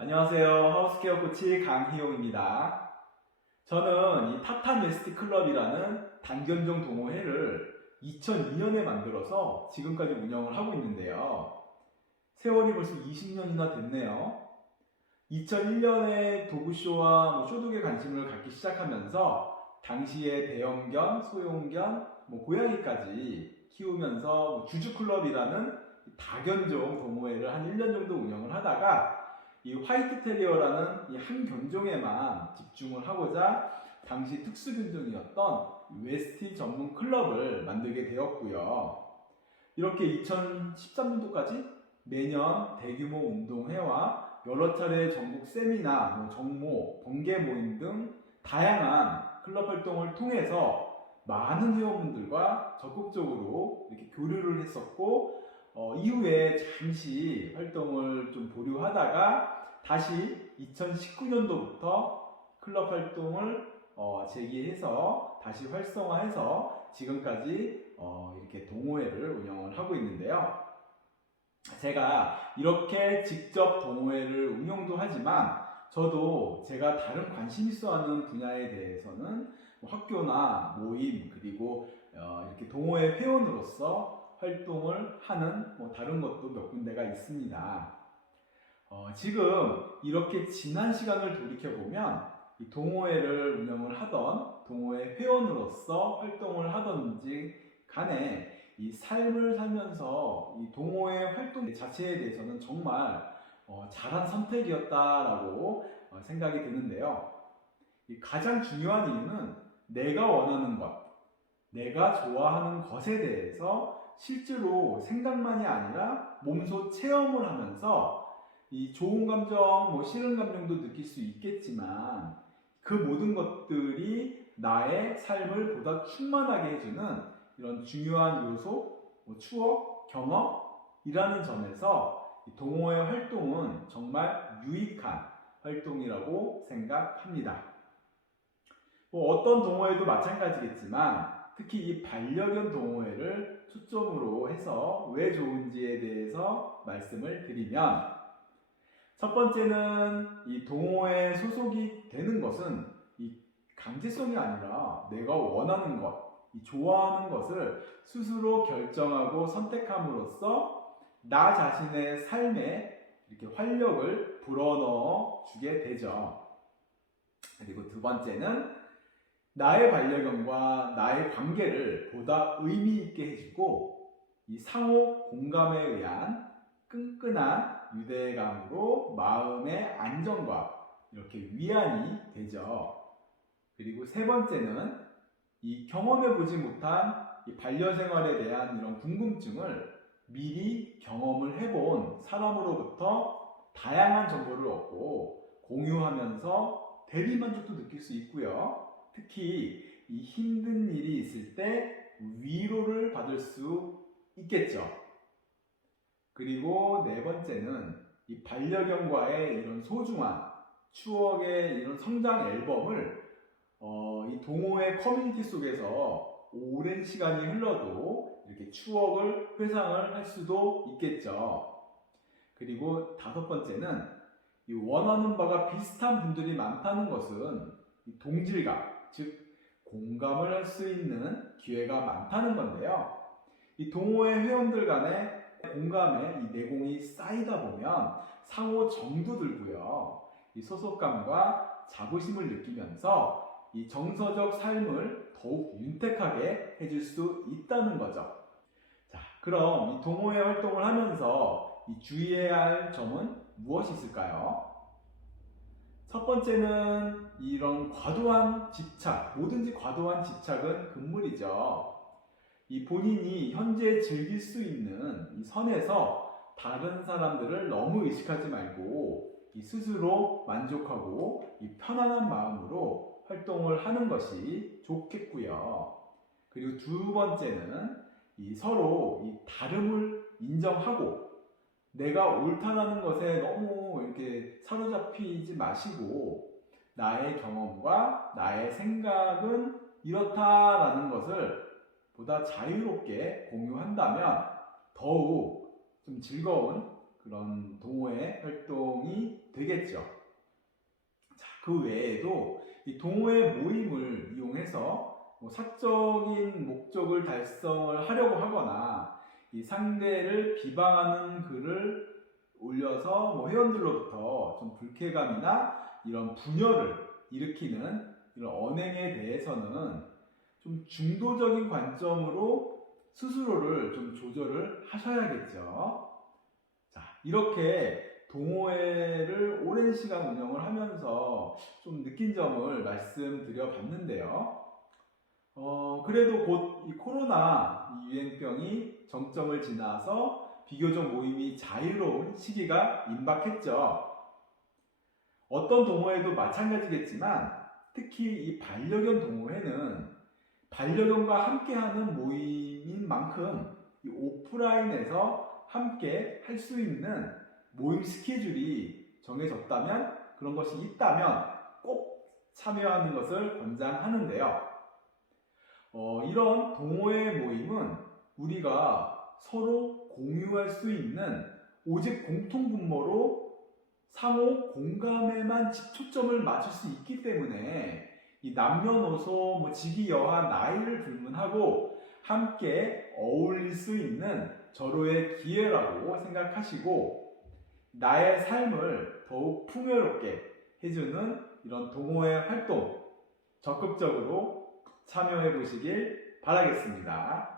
안녕하세요. 하우스케어 코치 강희용입니다. 저는 이 타탄 웨스트 클럽이라는 단견종 동호회를 2002년에 만들어서 지금까지 운영을 하고 있는데요. 세월이 벌써 20년이나 됐네요. 2001년에 도구쇼와 뭐 쇼독에 관심을 갖기 시작하면서 당시에 대형견, 소형견, 뭐 고양이까지 키우면서 뭐 주주클럽이라는 다견종 동호회를 한 1년 정도 운영을 하다가 이 화이트 테리어라는 이 한 견종에만 집중을 하고자 당시 특수 견종이었던 웨스티 전문 클럽을 만들게 되었고요. 이렇게 2013년도까지 매년 대규모 운동회와 여러 차례 전국 세미나, 뭐 정모, 번개 모임 등 다양한 클럽 활동을 통해서 많은 회원분들과 적극적으로 이렇게 교류를 했었고 어, 이후에 잠시 활동을 좀 보류하다가 다시 2019년도부터 클럽 활동을 어, 재개해서 다시 활성화해서 지금까지 어, 이렇게 동호회를 운영을 하고 있는데요. 제가 이렇게 직접 동호회를 운영도 하지만 저도 제가 다른 관심 있어 하는 분야에 대해서는 뭐 학교나 모임 그리고 어, 이렇게 동호회 회원으로서 활동을 하는 뭐 다른 것도 몇 군데가 있습니다. 어, 지금 이렇게 지난 시간을 돌이켜 보면 이 동호회를 운영을 하던 동호회 회원으로서 활동을 하던지 간에 이 삶을 살면서 이 동호회 활동 자체에 대해서는 정말 어, 잘한 선택이었다라고 어, 생각이 드는데요. 이 가장 중요한 이유는 내가 원하는 것, 내가 좋아하는 것에 대해서 실제로 생각만이 아니라 몸소 체험을 하면서 이 좋은 감정, 뭐 싫은 감정도 느낄 수 있겠지만 그 모든 것들이 나의 삶을 보다 충만하게 해주는 이런 중요한 요소, 뭐 추억, 경험이라는 점에서 이 동호회 활동은 정말 유익한 활동이라고 생각합니다. 뭐 어떤 동호회도 마찬가지겠지만 특히 이 반려견 동호회를 초점으로 해서 왜 좋은지에 대해서 말씀을 드리면 첫 번째는 이 동호회 소속이 되는 것은 이 강제성이 아니라 내가 원하는 것, 이 좋아하는 것을 스스로 결정하고 선택함으로써 나 자신의 삶에 이렇게 활력을 불어넣어 주게 되죠. 그리고 두 번째는 나의 반려견과 나의 관계를 보다 의미 있게 해주고 이 상호 공감에 의한 끈끈한 유대감으로 마음의 안정과 이렇게 위안이 되죠. 그리고 세 번째는 이 경험해 보지 못한 이 반려 생활에 대한 이런 궁금증을 미리 경험을 해본 사람으로부터 다양한 정보를 얻고 공유하면서 대리 만족도 느낄 수 있고요. 특히 이 힘든 일이 있을 때 위로를 받을 수 있겠죠. 그리고 네 번째는 이 반려견과의 이런 소중한 추억의 이런 성장 앨범을 어, 이 동호회 커뮤니티 속에서 오랜 시간이 흘러도 이렇게 추억을 회상을 할 수도 있겠죠. 그리고 다섯 번째는 이 원하는 바가 비슷한 분들이 많다는 것은 이 동질감, 즉 공감을 할 수 있는 기회가 많다는 건데요. 이 동호회 회원들 간의 공감의 이 내공이 쌓이다 보면 상호 정도 들고요. 이 소속감과 자부심을 느끼면서 이 정서적 삶을 더욱 윤택하게 해줄 수 있다는 거죠. 자, 그럼 이 동호회 활동을 하면서 이 주의해야 할 점은 무엇이 있을까요? 첫 번째는 이런 과도한 집착, 뭐든지 과도한 집착은 금물이죠. 이 본인이 현재 즐길 수 있는 이 선에서 다른 사람들을 너무 의식하지 말고 이 스스로 만족하고 이 편안한 마음으로 활동을 하는 것이 좋겠고요. 그리고 두 번째는 이 서로 이 다름을 인정하고 내가 옳다라는 것에 너무 이렇게 사로잡히지 마시고 나의 경험과 나의 생각은 이렇다라는 것을 보다 자유롭게 공유한다면 더욱 좀 즐거운 그 그런 동호회 활동이 되겠죠. 자, 그 외에도 이 동호회 모임을 이용해서 뭐 사적인 목적을 달성을 하려고 하거나 이 상대를 비방하는 글을 올려서 뭐 회원들로부터 좀 불쾌감이나 이런 분열을 일으키는 이런 언행에 대해서는 좀 중도적인 관점으로 스스로를 좀 조절을 하셔야겠죠. 자, 이렇게 동호회를 오랜 시간 운영을 하면서 좀 느낀 점을 말씀드려 봤는데요. 어, 그래도 곧 이 코로나 이 유행병이 정점을 지나서 비교적 모임이 자유로운 시기가 임박했죠. 어떤 동호회도 마찬가지겠지만 특히 이 반려견 동호회는 반려견과 함께하는 모임인 만큼 이 오프라인에서 함께 할 수 있는 모임 스케줄이 정해졌다면 그런 것이 있다면 꼭 참여하는 것을 권장하는데요. 어, 이런 동호회 모임은 우리가 서로 공유할 수 있는 오직 공통분모로 상호 공감에만 집초점을 맞출 수 있기 때문에 이 남녀노소, 뭐 직위, 여하, 나이를 불문하고 함께 어울릴 수 있는 절호의 기회라고 생각하시고 나의 삶을 더욱 풍요롭게 해주는 이런 동호회 활동 적극적으로 참여해 보시길 바라겠습니다.